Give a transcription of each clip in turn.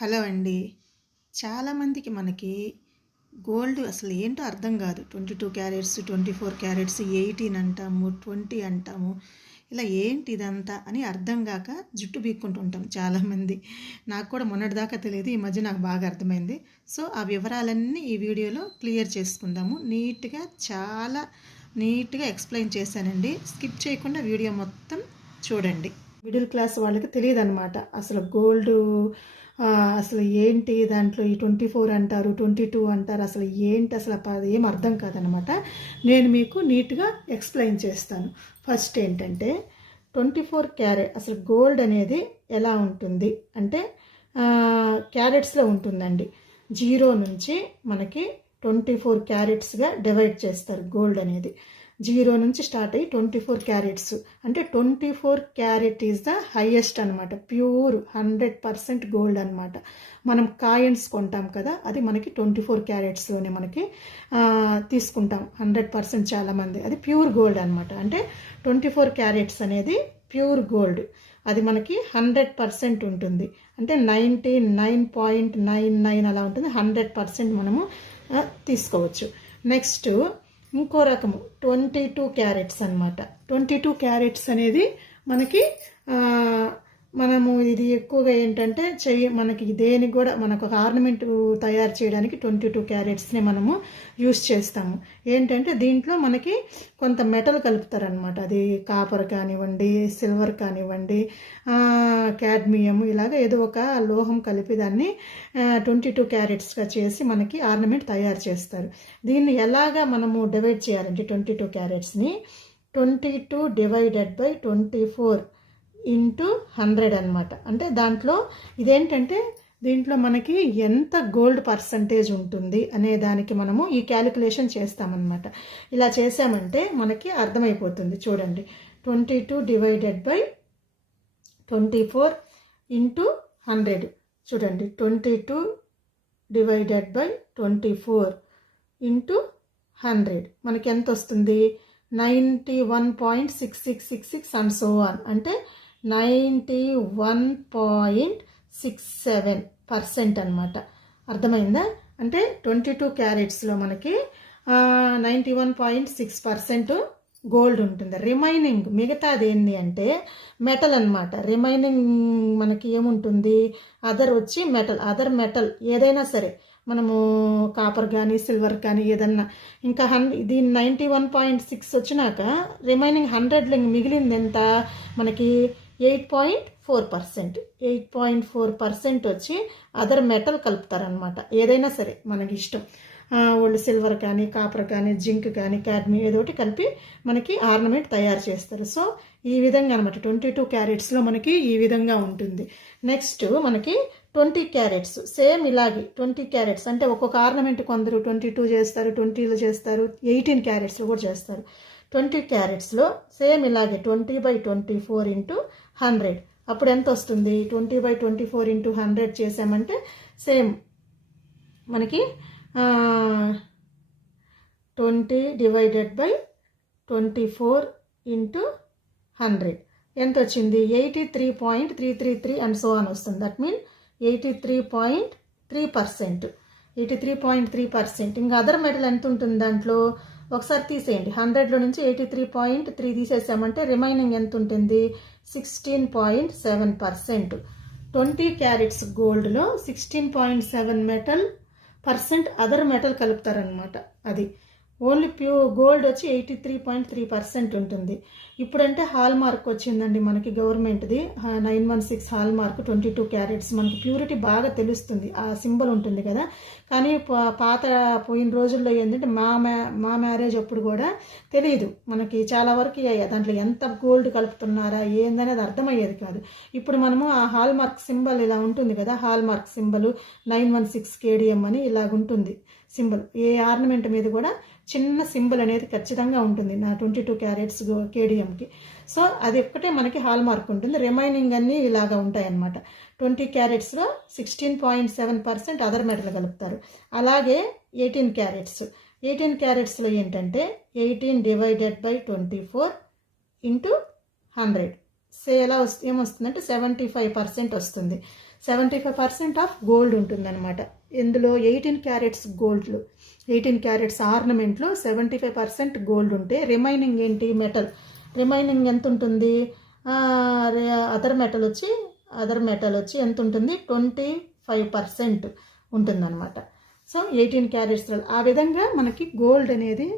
Hello అండి. చాలామందికి మనకి గోల్డ్ అసలు ఏంటో అర్థం కాదు. 22 క్యారెట్స్, 24 క్యారెట్స్, 18 అంటాము, 20 అంటాము. ఇలా ఏంటి ఇదంతా అని అర్థం కాక జుట్టు పీక్కుంటూ ఉంటాం చాలామంది. నాకు కూడా మొన్నటిదాకా తెలియదు, ఈ మధ్య నాకు బాగా అర్థమైంది. సో ఆ వివరాలన్నీ ఈ వీడియోలో క్లియర్ చేసుకుందాము. చాలా నీట్గా ఎక్స్ప్లెయిన్ చేశానండి. స్కిప్ చేయకుండా వీడియో మొత్తం చూడండి. మిడిల్ క్లాస్ వాళ్ళకి తెలియదు అనమాట అసలు గోల్డ్ అసలు ఏంటి, దాంట్లో ఈ 24 అంటారు, 22 అంటారు, అసలు ఏంటి, అసలు ఏం అర్థం కాదనమాట. నేను మీకు నీట్గా ఎక్స్ప్లెయిన్ చేస్తాను. ఫస్ట్ ఏంటంటే 24 క్యారెట్ అసలు గోల్డ్ అనేది ఎలా ఉంటుంది అంటే క్యారెట్స్లో ఉంటుందండి. 0 నుంచి మనకి 24 క్యారెట్స్గా డివైడ్ చేస్తారు గోల్డ్ అనేది. 0 నుంచి స్టార్ట్ అయ్యి 24 క్యారెట్స్ అంటే 24 క్యారెట్ ఈజ్ ద హైయెస్ట్ అనమాట. ప్యూర్ 100% గోల్డ్ అనమాట. మనం కాయిన్స్ కొంటాం కదా, అది మనకి 24 క్యారెట్స్లోనే మనకి తీసుకుంటాం 100%. చాలామంది అది ప్యూర్ గోల్డ్ అనమాట. అంటే 24 క్యారెట్స్ అనేది ప్యూర్ గోల్డ్. అది మనకి 100% ఉంటుంది. అంటే 99.99 అలా ఉంటుంది. 100% మనము తీసుకోవచ్చు. నెక్స్ట్ ఇంకో రకము 22 క్యారెట్స్ అనమాట. 22 క్యారెట్స్ అనేది మనకి మనము ఇది ఎక్కువగా ఏంటంటే మనకి దేనికి కూడా మనకు ఒక ఆర్నమెంట్ తయారు చేయడానికి 22 క్యారెట్స్ని మనము యూస్ చేస్తాము. ఏంటంటే దీంట్లో మనకి కొంత మెటల్ కలుపుతారనమాట. అది కాపర్ కానివ్వండి, సిల్వర్ కానివ్వండి, క్యాడ్మియం, ఇలాగ ఏదో ఒక లోహం కలిపి దాన్ని 22 క్యారెట్స్గా చేసి మనకి ఆర్నమెంట్ తయారు చేస్తారు. దీన్ని ఎలాగా మనము డివైడ్ చేయాలంటే 22 క్యారెట్స్ని 22 డివైడెడ్ బై 24 ఇంటూ 100 అనమాట. అంటే దాంట్లో ఇదేంటంటే దీంట్లో మనకి ఎంత గోల్డ్ పర్సంటేజ్ ఉంటుంది అనే దానికి మనము ఈ క్యాలిక్యులేషన్ చేస్తామన్నమాట. ఇలా చేసామంటే మనకి అర్థమైపోతుంది. చూడండి, 22 డివైడెడ్ బై 24 ఇంటూ 100. చూడండి, 22 డివైడెడ్ బై 24 ఇంటూ 100 మనకి ఎంత వస్తుంది? 91.6666 అండ్ సో ఆన్. అంటే 91.67% అనమాట. అర్థమైందా? అంటే 22 క్యారెట్స్లో మనకి 91.6% గోల్డ్ ఉంటుంది. రిమైనింగ్ మిగతాది ఏంటి అంటే మెటల్ అనమాట. రిమైనింగ్ మనకి ఏముంటుంది? అదర్ మెటల్ ఏదైనా సరే, మనము కాపర్ కానీ సిల్వర్ కానీ ఏదన్నా ఇంకా దీని 91.6 వచ్చినాక రిమైనింగ్ 100 మిగిలింది ఎంత మనకి? 8.4%. 8.4% వచ్చి అదర్ మెటల్ కలుపుతారనమాట. ఏదైనా సరే మనకి ఇష్టం. వాళ్ళు సిల్వర్ కానీ, కాపర్ కానీ, జింక్ కానీ, క్యాడ్మియం ఏదో ఒకటి కలిపి మనకి ఆర్నమెంట్ తయారు చేస్తారు. సో ఈ విధంగా అనమాట 22 క్యారెట్స్లో మనకి ఈ విధంగా ఉంటుంది. నెక్స్ట్ మనకి 20 క్యారెట్స్ సేమ్ ఇలాగే 20 క్యారెట్స్ అంటే ఒక్కొక్క ఆర్నమెంట్ కొందరు 22 చేస్తారు, 20లో చేస్తారు, 18 క్యారెట్స్లో కూడా చేస్తారు. 20 క్యారెట్స్లో సేమ్ ఇలాగే 20/24 ఇంటూ 100. అప్పుడు ఎంత వస్తుంది? 20/24 ఇంటూ 100 చేసామంటే సేమ్ మనకి 20 డివైడెడ్ బై 24 ఇంటూ 100 ఎంత వచ్చింది? 83.333 అండ్ సో అని వస్తుంది. That mean 83.3%. 83.3%. ఇంకా అదర్ మెటల్ ఎంత ఉంటుంది దాంట్లో? ఒకసారి తీసేయండి. 100లో నుంచి 83.3 తీసేసామంటే రిమైనింగ్ ఎంత ఉంటుంది? 16.7%. 20 క్యారెట్స్ గోల్డ్లో 16.7% అదర్ మెటల్ కలుపుతారనమాట. అది ఓన్లీ ప్యూర్ గోల్డ్ వచ్చి 83.3% ఉంటుంది. ఇప్పుడంటే హాల్ మార్క్ వచ్చిందండి మనకి గవర్నమెంట్ది 916 హాల్ మార్క్ 22 క్యారెట్స్. మనకి ప్యూరిటీ బాగా తెలుస్తుంది, ఆ సింబల్ ఉంటుంది కదా. కానీ పోయిన రోజుల్లో ఏంటంటే మా మ్యారేజ్ అప్పుడు కూడా తెలియదు మనకి. చాలా వరకు దాంట్లో ఎంత గోల్డ్ కలుపుతున్నారా ఏందనేది అర్థమయ్యేది కాదు. ఇప్పుడు మనము ఆ హాల్ మార్క్ సింబల్ ఇలా ఉంటుంది కదా, హాల్ మార్క్ సింబల్ 916 KDM అని ఇలాగుంటుంది సింబల్. ఏ ఆర్నమెంట్ మీద కూడా చిన్న సింబల్ అనేది ఖచ్చితంగా ఉంటుంది నా 22 క్యారెట్స్ KDMకి. సో అది ఒక్కటే మనకి హాల్ మార్క్ ఉంటుంది. రిమైనింగ్ అన్నీ ఇలాగా ఉంటాయన్నమాట. 20 క్యారెట్స్లో 16.7% అదర్ మెటల్ కలుపుతారు. అలాగే 18 క్యారెట్స్. 18 క్యారెట్స్లో ఏంటంటే 18 డివైడెడ్ బై 24 ఇంటూ 100 ఏమొస్తుందంటే 75% వస్తుంది. 75% ఆఫ్ గోల్డ్ ఉంటుందన్నమాట. ఇందులో 18 క్యారెట్స్ గోల్డ్లో 18 క్యారెట్స్ ఆర్నమెంట్లో 75% గోల్డ్ ఉంటే రిమైనింగ్ ఏంటి మెటల్. రిమైనింగ్ ఎంత ఉంటుంది? అదర్ మెటల్ వచ్చి ఎంత ఉంటుంది? 25% ఉంటుందన్నమాట. సో 18 క్యారెట్స్లో ఆ విధంగా మనకి గోల్డ్ అనేది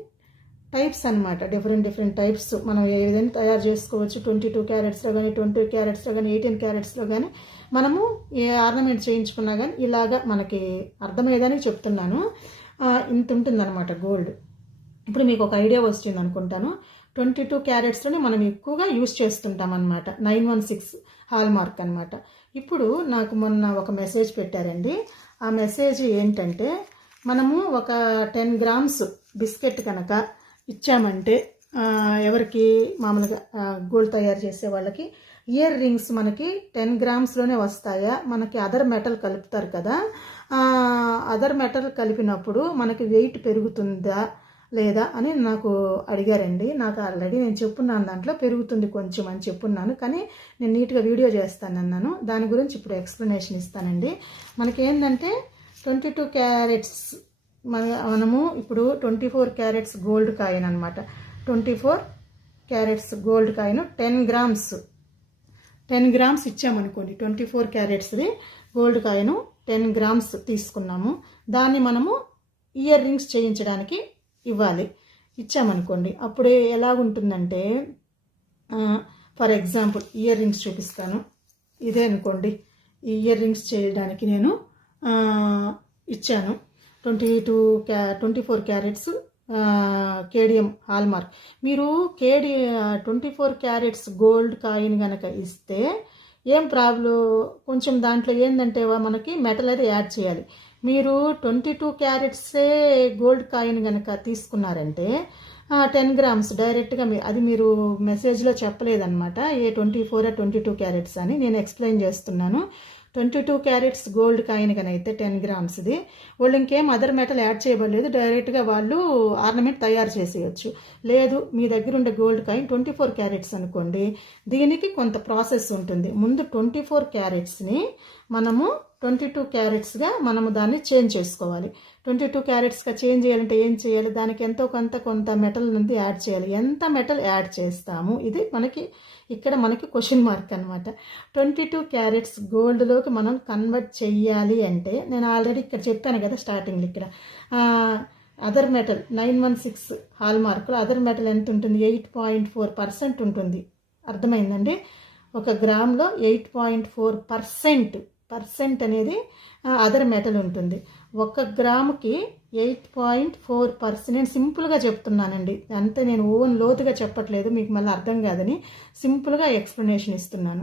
టైప్స్ అనమాట. డిఫరెంట్ టైప్స్ మనం ఏ విధంగా తయారు చేసుకోవచ్చు. 22 క్యారెట్స్లో కానీ 20 క్యారెట్స్లో కానీ 18 క్యారెట్స్లో కానీ మనము ఏ ఆర్నమెంట్ చేయించుకున్నా కానీ ఇలాగా మనకి అర్థమయ్యేదని చెప్తున్నాను. ఇంత ఉంటుందన్నమాట గోల్డ్. ఇప్పుడు మీకు ఒక ఐడియా వస్తుంది అనుకుంటాను. 22 క్యారెట్స్లోనే మనం ఎక్కువగా యూజ్ చేస్తుంటాం అనమాట. 916 హాల్ మార్క్ అనమాట. ఇప్పుడు నాకు మొన్న ఒక మెసేజ్ పెట్టారండి. ఆ మెసేజ్ ఏంటంటే, మనము ఒక 10 గ్రామ్స్ బిస్కెట్ కనుక ఇచ్చామంటే ఎవరికి మామూలుగా గోల్డ్ తయారు చేసే వాళ్ళకి ఇయర్ రింగ్స్ మనకి 10 గ్రామ్స్లోనే వస్తాయా? మనకి అదర్ మెటల్ కలుపుతారు కదా, అదర్ మెటల్ కలిపినప్పుడు మనకి వెయిట్ పెరుగుతుందా లేదా అని నాకు అడిగారండి. నాకు ఆల్రెడీ నేను చెప్పున్నాను, దాంట్లో పెరుగుతుంది కొంచెం అని చెప్పున్నాను, కానీ నేను నీట్గా వీడియో చేస్తానన్నాను. దాని గురించి ఇప్పుడు ఎక్స్ప్లెనేషన్ ఇస్తానండి. మనకేంటంటే 22 క్యారెట్స్ మనము ఇప్పుడు 24 క్యారెట్స్ గోల్డ్ కాయిన్ అనమాట. 24 క్యారెట్స్ గోల్డ్ కాయిన్ 10 గ్రామ్స్ ఇచ్చామనుకోండి. 24 క్యారెట్స్ది గోల్డ్ కాయిన్ 10 గ్రామ్స్ తీసుకున్నాము. దాన్ని మనము ఇయర్ రింగ్స్ చేయించడానికి ఇచ్చామనుకోండి. అప్పుడు ఎలాగుంటుందంటే, ఫర్ ఎగ్జాంపుల్ ఇయర్ రింగ్స్ చూపిస్తాను. ఇదే అనుకోండి, ఈ ఇయర్ రింగ్స్ చేయడానికి నేను ఇచ్చాను 24 క్యారెట్స్ కేడియం హాల్ మార్క్. మీరు 24 క్యారెట్స్ గోల్డ్ కాయిన్ కనుక ఇస్తే ఏం ప్రాబ్లం, కొంచెం దాంట్లో ఏంటంటే మనకి మెటల్ అయితే యాడ్ చేయాలి. మీరు 22 క్యారెట్సే గోల్డ్ కాయిన్ కనుక తీసుకున్నారంటే 10 గ్రామ్స్ డైరెక్ట్గా అది మీరు మెసేజ్లో చెప్పలేదన్నమాట. 24 22 క్యారెట్స్ అని నేను ఎక్స్ప్లెయిన్ చేస్తున్నాను. 22 క్యారెట్స్ గోల్డ్ కాయిన్ కనైతే 10 గ్రామ్స్ది వాళ్ళు ఇంకేం అదర్ మెటల్ యాడ్ చేయబడలేదు, డైరెక్ట్గా వాళ్ళు ఆర్నమెంట్ తయారు చేసేయచ్చు. లేదు, మీ దగ్గర ఉండే గోల్డ్ కాయిన్ 24 క్యారెట్స్ అనుకోండి, దీనికి కొంత ప్రాసెస్ ఉంటుంది. ముందు 24 క్యారెట్స్ని మనము 22 క్యారెట్స్గా మనము దాన్ని చేంజ్ చేసుకోవాలి. 22 క్యారెట్స్గా చేంజ్ చేయాలంటే ఏం చేయాలి? దానికి కొంత మెటల్ నుండి యాడ్ చేయాలి. ఎంత మెటల్ యాడ్ చేస్తాము, ఇది మనకి క్వశ్చన్ మార్క్ అనమాట. 22 క్యారెట్స్ గోల్డ్లోకి మనం కన్వర్ట్ చెయ్యాలి అంటే, నేను ఆల్రెడీ ఇక్కడ చెప్పాను కదా స్టార్టింగ్లో, ఇక్కడ అదర్ మెటల్ 916 హాల్ మార్కులు అదర్ మెటల్ ఎంత ఉంటుంది? 8.4% ఉంటుంది. అర్థమైందండి? 1 గ్రామ్లో 8.4% అనేది అదర్ మెటల్ ఉంటుంది. 1 గ్రాముకి 8.4%. నేను సింపుల్గా చెప్తున్నానండి, అంతే, నేను లోతుగా చెప్పట్లేదు, మీకు మళ్ళీ అర్థం కాదని సింపుల్గా ఎక్స్ప్లెనేషన్ ఇస్తున్నాను.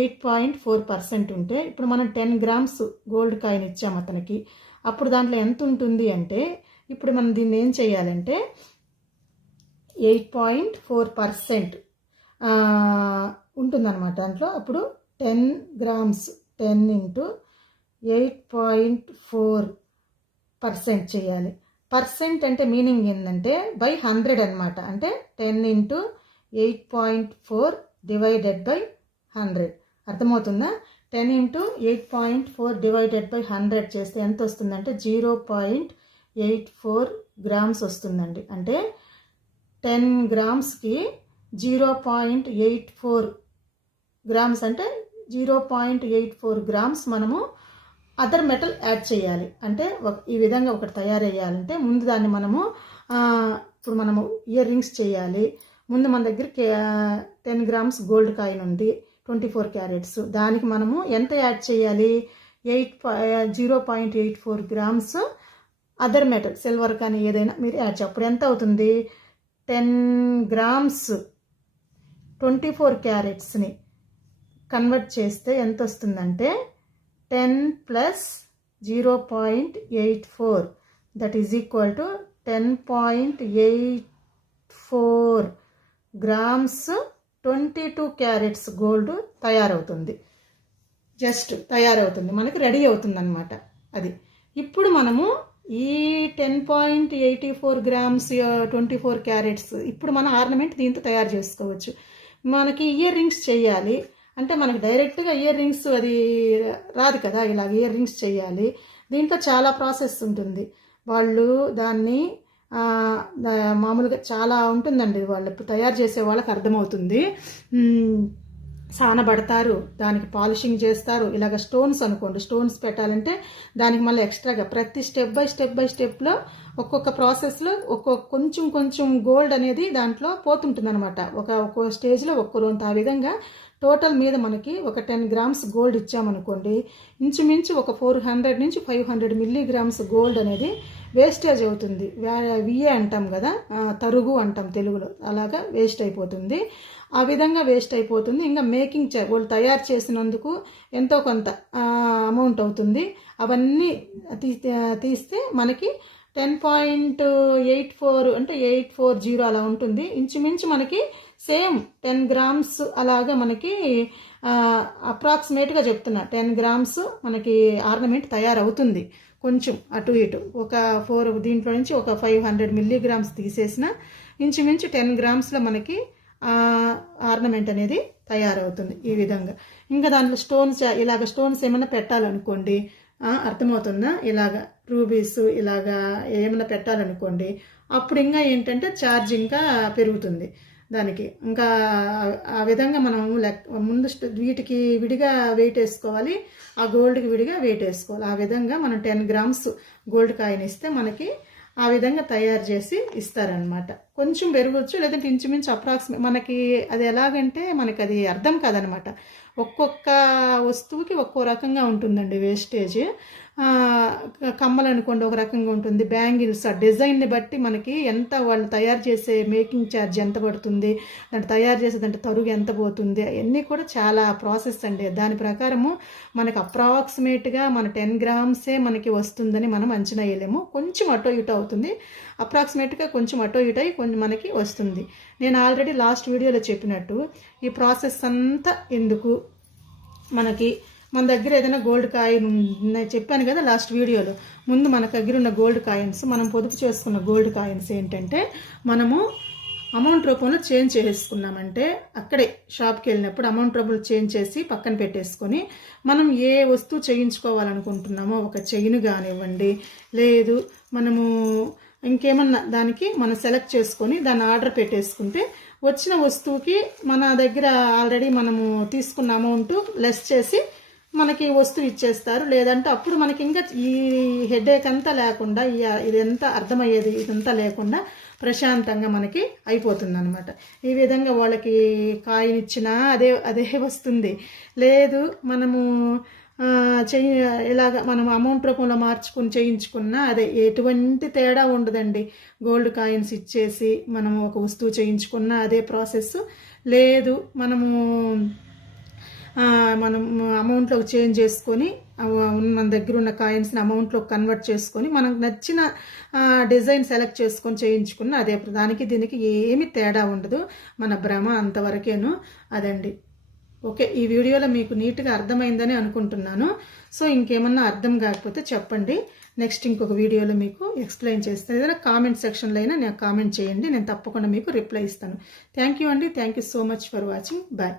8.4% ఉంటే ఇప్పుడు మనం 10 గ్రామ్స్ గోల్డ్ కాయిన్ ఇచ్చాము అతనికి. అప్పుడు దాంట్లో ఎంత ఉంటుంది అంటే, ఇప్పుడు మనం దీన్ని ఏం చేయాలంటే 8.4% ఉంటుందన్నమాట దాంట్లో. అప్పుడు 10 గ్రామ్స్ 10 into 8.4% చేయాలి. పర్సెంట్ అంటే మీనింగ్ ఏంటంటే బై 100 అనమాట. అంటే 10 into 8.4 divided by 100. అర్థమవుతుందా? 10 into 8.4 divided by 100 చేస్తే ఎంత వస్తుందంటే 0.84 గ్రామ్స్ వస్తుందండి. అంటే 10 గ్రామ్స్కి 0.84 గ్రామ్స్ అంటే 0.84 గ్రామ్స్ మనము అదర్ మెటల్ యాడ్ చేయాలి. అంటే ఈ విధంగా ఒకటి తయారయ్యాలంటే ముందు దాన్ని మనము ఇప్పుడు మనము ఇయర్ రింగ్స్ చేయాలి. ముందు మన దగ్గర 10 గ్రామ్స్ గోల్డ్ కాయిన్ ఉంది, 24 క్యారెట్స్. దానికి మనము ఎంత యాడ్ చేయాలి? 0.84 గ్రామ్స్ అదర్ మెటల్, సిల్వర్ కానీ ఏదైనా మీరు యాడ్ చేయాలి. అప్పుడు ఎంత అవుతుంది? 10 గ్రామ్స్ 24 క్యారెట్స్ని కన్వర్ట్ చేస్తే ఎంత వస్తుందంటే 10 plus 0.84 that is equal to 10.84 grams 22 carats gold తయారవుతుంది. జస్ట్ తయారవుతుంది, మనకు రెడీ అవుతుంది అన్నమాట అది. ఇప్పుడు మనము ఈ 10.84 గ్రామ్స్ 24 క్యారెట్స్ ఇప్పుడు మన ఆర్నమెంట్ దీంతో తయారు చేసుకోవచ్చు. మనకి ఇయర్ రింగ్స్ చేయాలి. అంటే మనకి డైరెక్ట్గా ఇయర్ రింగ్స్ అది రాదు కదా, ఇలాగ ఇయర్ రింగ్స్ చేయాలి. దీంట్లో చాలా ప్రాసెస్ ఉంటుంది. వాళ్ళు దాన్ని మామూలుగా చాలా ఉంటుందండి, వాళ్ళు తయారు చేసే వాళ్ళకి అర్థమవుతుంది. సానబడతారు, దానికి పాలిషింగ్ చేస్తారు. ఇలాగ స్టోన్స్ అనుకోండి, స్టోన్స్ పెట్టాలంటే దానికి మళ్ళీ ఎక్స్ట్రాగా ప్రతి స్టెప్ బై స్టెప్లో ఒక్కొక్క ప్రాసెస్లో కొంచెం కొంచెం గోల్డ్ అనేది దాంట్లో పోతుంటుంది అనమాట. ఒక్కో స్టేజ్లో ఒక్కరోంత. ఆ విధంగా టోటల్ మీద మనకి ఒక 10 గ్రామ్స్ గోల్డ్ ఇచ్చామనుకోండి, ఇంచుమించు ఒక 400 నుంచి 500 మిల్లీగ్రామ్స్ గోల్డ్ అనేది వేస్టేజ్ అవుతుంది. విఏ అంటాం కదా, తరుగు అంటాం తెలుగులో, అలాగా వేస్ట్ అయిపోతుంది. ఆ విధంగా వేస్ట్ అయిపోతుంది. ఇంకా మేకింగ్ వాళ్ళు తయారు చేసినందుకు ఎంతో కొంత అమౌంట్ అవుతుంది. అవన్నీ తీస్తే మనకి 10.84 అంటే 840 అలా ఉంటుంది. ఇంచుమించు మనకి సేమ్ 10 గ్రామ్స్ అలాగా మనకి అప్రాక్సిమేట్గా చెప్తున్నా 10 గ్రామ్స్ మనకి ఆర్నమెంట్ తయారవుతుంది. కొంచెం అటు ఇటు ఒక 4 దీంట్లో నుంచి ఒక 500 మిల్లీగ్రామ్స్ తీసేసిన ఇంచుమించు 10 గ్రామ్స్లో మనకి ఆర్నమెంట్ అనేది తయారవుతుంది. ఈ విధంగా ఇంకా దాంట్లో ఇలాగ స్టోన్స్ ఏమైనా పెట్టాలనుకోండి, అర్థమవుతుందా, ఇలాగ రూబీస్ ఇలాగా ఏమైనా పెట్టాలనుకోండి, అప్పుడు ఇంకా ఏంటంటే ఛార్జ్ ఇంకా పెరుగుతుంది దానికి. ఇంకా ఆ విధంగా మనం ముందు వీటికి విడిగా వెయిట్ వేసుకోవాలి, ఆ గోల్డ్కి విడిగా వెయిట్ వేసుకోవాలి. ఆ విధంగా మనం 10 గ్రామ్స్ గోల్డ్ కాయిన్ ఇస్తే మనకి ఆ విధంగా తయారు చేసి ఇస్తారనమాట. కొంచెం పెరగచ్చు, లేదంటే ఇంచుమించు అప్రాక్సిమేట్. మనకి అది ఎలాగంటే మనకి అది అర్థం కాదనమాట. ఒక్కొక్క వస్తువుకి ఒక్కో రకంగా ఉంటుందండి వేస్టేజ్. కమ్మలు అనుకోండి ఒక రకంగా ఉంటుంది, బ్యాంగిల్స్ ఆ డిజైన్ని బట్టి మనకి ఎంత వాళ్ళు తయారు చేసే మేకింగ్ ఛార్జ్ ఎంత పడుతుంది, దాంట్లో తయారు చేసేదంటే తరుగు ఎంత పోతుంది, అవన్నీ కూడా చాలా ప్రాసెస్ అండి. దాని ప్రకారము మనకి అప్రాక్సిమేట్గా మన 10 గ్రామ్సే మనకి వస్తుందని మనం అంచనా వేయలేము. కొంచెం అటో ఇటో అవుతుంది, అప్రాక్సిమేట్గా కొంచెం అటో ఇటో అయి కొంచెం మనకి వస్తుంది. నేను ఆల్రెడీ లాస్ట్ వీడియోలో చెప్పినట్టు ఈ ప్రాసెస్ అంతా ఎందుకు, మనకి మన దగ్గర ఏదైనా గోల్డ్ కాయిన్ చెప్పాను కదా లాస్ట్ వీడియోలో. ముందు మన దగ్గర ఉన్న గోల్డ్ కాయిన్స్, మనం పొదుపు చేసుకున్న గోల్డ్ కాయిన్స్ ఏంటంటే మనము అమౌంట్ రూపంలో చేంజ్ చేసుకున్నామంటే అక్కడే షాప్కి వెళ్ళినప్పుడు అమౌంట్ రూపంలో చేంజ్ చేసి పక్కన పెట్టేసుకొని మనం ఏ వస్తువు చేయించుకోవాలనుకుంటున్నామో, ఒక చైన్ కానివ్వండి, లేదు మనము ఇంకేమన్నా దానికి మనం సెలెక్ట్ చేసుకొని దాన్ని ఆర్డర్ పెట్టేసుకుంటే వచ్చిన వస్తువుకి మన దగ్గర ఆల్రెడీ మనము తీసుకున్న అమౌంట్ లెస్ చేసి మనకి వస్తువు ఇచ్చేస్తారు. లేదంటే అప్పుడు మనకి ఇంకా ఈ హెడేక్ అంతా లేకుండా, ఇదంతా అర్థమయ్యేది ఇదంతా లేకుండా ప్రశాంతంగా మనకి అయిపోతుంది అనమాట. ఈ విధంగా వాళ్ళకి కాయిన్ ఇచ్చినా అదే వస్తుంది. లేదు మనము ఇలాగ మనం అమౌంట్ రూపంలో మార్చుకుని చేయించుకున్నా అదే, ఎటువంటి తేడా ఉండదండి. గోల్డ్ కాయిన్స్ ఇచ్చేసి మనము ఒక వస్తువు చేయించుకున్నా అదే ప్రాసెస్. లేదు మనము అమౌంట్లో చేంజ్ చేసుకొని మన దగ్గర ఉన్న కాయిన్స్ని అమౌంట్లో కన్వర్ట్ చేసుకొని మనకు నచ్చిన డిజైన్ సెలెక్ట్ చేసుకొని చేయించుకున్న అదే, దానికి దీనికి ఏమి తేడా ఉండదు. మన భ్రమ అంతవరకేను అదండి. ఓకే, ఈ వీడియోలో మీకు నీట్గా అర్థమైందని అనుకుంటున్నాను. సో ఇంకేమన్నా అర్థం కాకపోతే చెప్పండి, నెక్స్ట్ ఇంకొక వీడియోలో మీకు ఎక్స్ప్లెయిన్ చేస్తాను. ఏదైనా కామెంట్ సెక్షన్లో అయినా నాకు కామెంట్ చేయండి, నేను తప్పకుండా మీకు రిప్లై ఇస్తాను. థ్యాంక్ యూ అండి, thank you so much for watching. Bye.